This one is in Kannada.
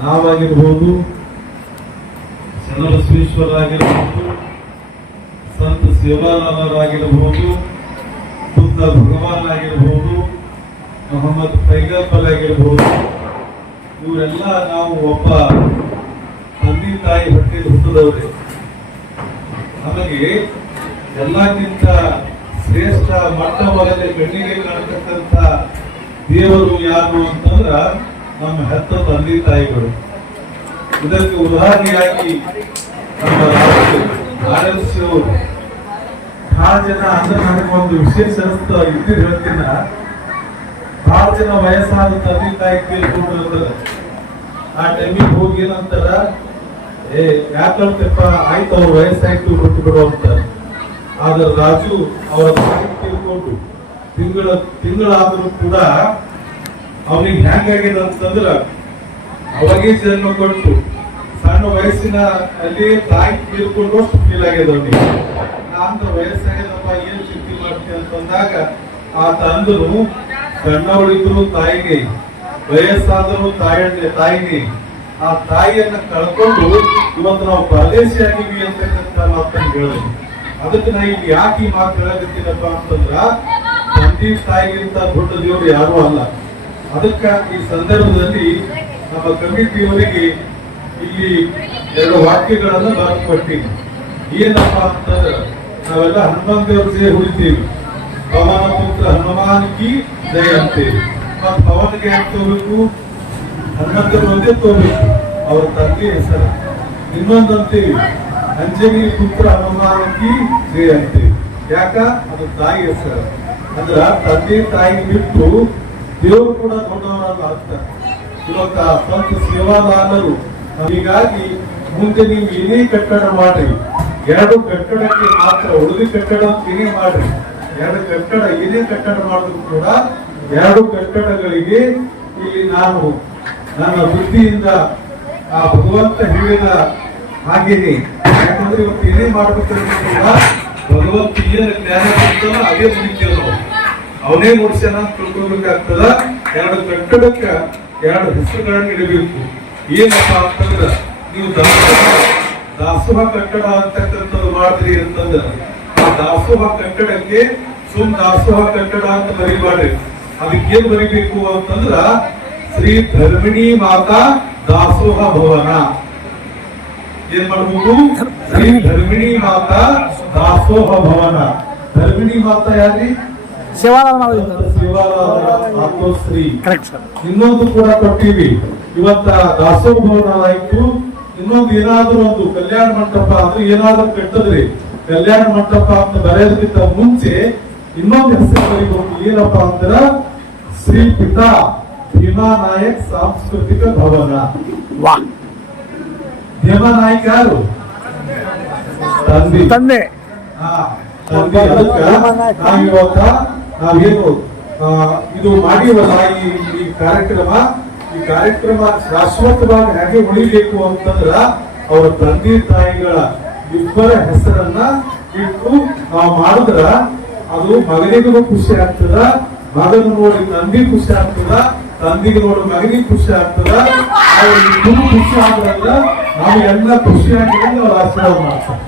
ನಾವಾಗಿರ್ಬೋದು, ಶರಣಬಸವೇಶ್ವರ ಆಗಿರ್ಬೋದು, ಸಂತ ಸೇವಾಲಾಲರಾಗಿರ್ಬೋದು, ಬುದ್ಧ ಭಗವಾನ್ ಆಗಿರ್ಬೋದು, ಮೊಹಮ್ಮದ್ ಪೈಗಂಬರ್ ಆಗಿರ್ಬೋದು, ಇವರೆಲ್ಲ ನಾವು ಒಬ್ಬ ತಂದೆ ತಾಯಿ ಹೊಟ್ಟೆಯಲ್ಲಿ ಹುಟ್ಟಿದವ್ರೆ. ನಮಗೆ ಎಲ್ಲಕ್ಕಿಂತ ಶ್ರೇಷ್ಠ ಮೊಟ್ಟಮೊದಲೇ ಕಣ್ಣಿಗೆ ಕಾಣತಕ್ಕಂಥ ದೇವರು ಯಾರು ಅಂತಂದ್ರ ನಮ್ಮ ಹೆತ್ತ ತಂದೆ ತಾಯಿಗಳು. ಇದಕ್ಕೆ ಉದಾಹರಣೆಯಾಗಿ ನಮ್ಮ ಆರ್ಎಲ್ಸಿ ಅವರು ಬಹಳ ಜನ ಅಂದ್ರೆ ನನಗೆ ಒಂದು ವಿಶೇಷ ಇದ್ದು ಹೇಳ್ತೀನ, ಬಹಳ ಜನ ವಯಸ್ಸಾದ ತಂದೆ ತಾಯಿ ಕೇಳ್ಕೊಂಡಿರ್ತಾರೆ. ಆ ಟೈಮಿಗೆ ಹೋಗಿ ಏನಂತಾರ, ಯಾಕಂತಪ್ಪ ಆಯ್ತು ಅವ್ರ ವಯಸ್ಸಾಯ್ತು ಬಿಟ್ಟು ಬಿಡು ಅಂತಾರೆ. ಆದ್ರೆ ರಾಜು ಅವರ ತಾಯಿ ತಿಳ್ಕೊಂಡು ತಿಂಗಳಾದ್ರೂ ಕೂಡ ಅವನಿಗೆ ಹೆಂಗಾಗಿದೆ ಅಂತಂದ್ರ ಅವಾಗೇ ಜನ್ಮ ಕೊಟ್ಟು ಸಣ್ಣ ವಯಸ್ಸಿನ ಅಲ್ಲಿ ತಾಯಿ ತಿಳ್ಕೊಂಡು ಫೀಲ್ ಆಗಿದೆ ಅವನಿಗೆ. ನಾನು ವಯಸ್ಸಾಗಿದಪ್ಪ ಏನ್ ಚಿಂತೆ ಮಾಡ್ತೀನಿ ಅಂತಂದಾಗ ಆತ ಅಂದ್ರು ಸಣ್ಣವಳಿದ್ರು ತಾಯಿಗೆ, ವಯಸ್ಸಾದರೂ ತಾಯಿಗೆ, ಆ ತಾಯಿಯನ್ನ ಕಳ್ಕೊಂಡು ಇವತ್ತು ನಾವು ಪರದೇಶಿ ಆಗಿವಿ ಅಂತಕ್ಕಂಥ ಮಾತನ್ನು ಹೇಳಿದ್ವಿ. ಅದಕ್ಕೆ ನಾ ಇಲ್ಲಿ ಯಾಕೆ ಈ ಮಾತು ಹೇಳಕತ್ತೀನಪ್ಪ ಅಂತಂದ್ರ ತಂದೆ ತಾಯಿಗಿಂತ ದೊಡ್ಡ ದೇವರು ಯಾರು ಅಲ್ಲ. ಅದಕ್ಕ ಈ ಸಂದರ್ಭದಲ್ಲಿ ನಮ್ಮ ಕಮಿಟಿಯವರಿಗೆ ಇಲ್ಲಿ 2 ವಾಕ್ಯಗಳನ್ನು ನಾನು ಕೊಡ್ತೀನಿ. ಏನಪ್ಪ ಅಂತಂದ್ರ ನಾವೆಲ್ಲ ಹನುಮಾನ್ ದೇವ್ರ ಜಯ ಹುಡಿತೀವಿ, ಪವನ ಪುತ್ರ ಹನುಮಾನ್ ಕಿ ಜಯ ಅಂತೇವಿ. ಮತ್ ಪವನ್ಗೆ ಯಾಕೆ ತಗೋಬೇಕು? ಹನುಮಂತರು ಒಂದೇ ತಗೋಬೇಕು, ಅವ್ರ ತಂದೆ ಹೆಸರು. ಇನ್ನೊಂದಂತೀವಿ ಅಂಜನಿ ಪುತ್ರ ಹನುಮಾನ್ ಕಿ ಜಯ ಅಂತೇವಿ. ಯಾಕ? ಅದು ತಾಯಿ ಹೆಸರು. ಅಂದ್ರ ತಂದೆ ತಾಯಿ ಬಿಟ್ಟು ದೇವರು ಕೂಡ ದೊಡ್ಡವರಲ್ಲ ಆಗ್ತಾರೆ. ಇವತ್ತ ಸ್ವಂತ ಸೇವಾದಾರರು. ಹೀಗಾಗಿ ಮುಂದೆ ನೀವು ಏನೇ ಕಟ್ಟಡ ಮಾಡ್ರಿ, 2 ಕಟ್ಟಡಕ್ಕೆ ಮಾತ್ರ ಉಳಿದ ಕಟ್ಟಡ ಏನೇ ಮಾಡ್ರಿ, 2 ಕಟ್ಟಡ ಏನೇ ಕಟ್ಟಡ ಮಾಡಿದ್ರು ಕೂಡ 2 ಕಟ್ಟಡಗಳಿಗೆ ಇಲ್ಲಿ ನಾನು ನನ್ನ ಬುದ್ಧಿಯಿಂದ ಆ ಭಗವಂತ ಹೇಳಿದ ಹಾಗೇನೆ. ಯಾಕಂದ್ರೆ ಇವತ್ತು ಏನೇ ಮಾಡ್ಬೇಕಂದ್ರೆ ಕೂಡ ಭಗವಂತ ಏನು ಜ್ಞಾನ ಕೊಡ್ತಾನ ಅದೇ ಮುಗಿತೀವಿ ನಾವು. ಅವನೇ ಮುಡ್ಸ್ಯಾನ ಅಂತ ತಿಳ್ಕೊಬೇಕಾಗ್ತದ. 2 ಕಟ್ಟಡಕ್ಕೆ 2 ಹೆಸರುಗಳನ್ನು ಇಡಬೇಕು. ಏನಪ್ಪಾ ಅಂತಂದ್ರ ನೀವು ದಾಸೋಹ ಕಟ್ಟಡ ಅಂತಕ್ಕಂಥದ್ದು ಮಾಡಿದ್ರಿ ಅಂತಂದ್ರ ಆ ದಾಸೋಹ ಕಟ್ಟಡಕ್ಕೆ ದಾಸೋಹ ಕಟ್ಟಡ ಅಂತ ಬರೀಬಾರ್ರಿ. ಅದಕ್ಕೇನ್ ಬರೀಬೇಕು ಅಂತಂದ್ರ ಶ್ರೀ ಧರ್ಮಿಣಿ ಮಾತಾ ದಾಸೋಹ ಭವನ. ಏನ್ ಮಾಡ್ಬೇಕು? ಶ್ರೀ ಧರ್ಮಿಣಿ ಮಾತಾ ದಾಸೋಹ ಭವನ. ಧರ್ಮಿಣಿ ಮಾತಾ ಯಾರಿ? ಸೇವಾಶ್ರೀ. ಇನ್ನೊಂದು ಕೂಡ ಕೊಟ್ಟಿವಿ. ಇವತ್ತ ದಾಸೋಹ ಭವನ ಆಯ್ತು. ಇನ್ನೊಂದು ಏನಾದ್ರೂ ಒಂದು ಕಲ್ಯಾಣ ಮಂಟಪ ಅಂದ್ರೆ ಏನಾದ್ರೂ ಕಟ್ಟದ್ರಿ, ಕಲ್ಯಾಣ ಮಂಟಪ ಅಂತ ಬರೆಯೋದಕ್ಕಿಂತ ಮುಂಚೆ ಇನ್ನೊಂದು ಹೆಸರು ಬರೀಬೇಕು. ಏನಪ್ಪ ಅಂದ್ರ ಶ್ರೀ ಪಿತಾ ಭೀಮಾ ನಾಯಕ್ ಸಾಂಸ್ಕೃತಿಕ ಭವನ. ಭೀಮಾ ನಾಯಕ್ ಯಾರು? ತಂದೆ. ನಾವಿವತ್ತ ನಾವೇನು ಇದು ಮಾಡಿವಲ್ಲ ಈ ಕಾರ್ಯಕ್ರಮ ಶಾಶ್ವತವಾಗಿ ಹೇಗೆ ಉಳಿಬೇಕು ಅಂತಂದ್ರ ಅವರ ತಂದೆ ತಾಯಿಗಳ ಇಬ್ಬರ ಹೆಸರನ್ನ ಇಟ್ಟು ನಾವು ಮಾಡಿದ್ರ ಅದು ಮಗನಿಗೂ ಖುಷಿ ಆಗ್ತದ, ಮಗನ ನೋಡಿ ತಂದೆ ಖುಷಿ ಆಗ್ತದ, ತಂದೆಗೆ ನೋಡಿ ಮಗನಿಗೆ ಖುಷಿ ಆಗ್ತದ. ಅವ್ರಿಗೆ ಖುಷಿ ಆದ್ರಂದ್ರ ನಾವು ಎಲ್ಲ ಖುಷಿಯಾಗಿ ಅವ್ರ ಆಶೀರ್ವಾದ ಮಾಡ್ತಾರೆ.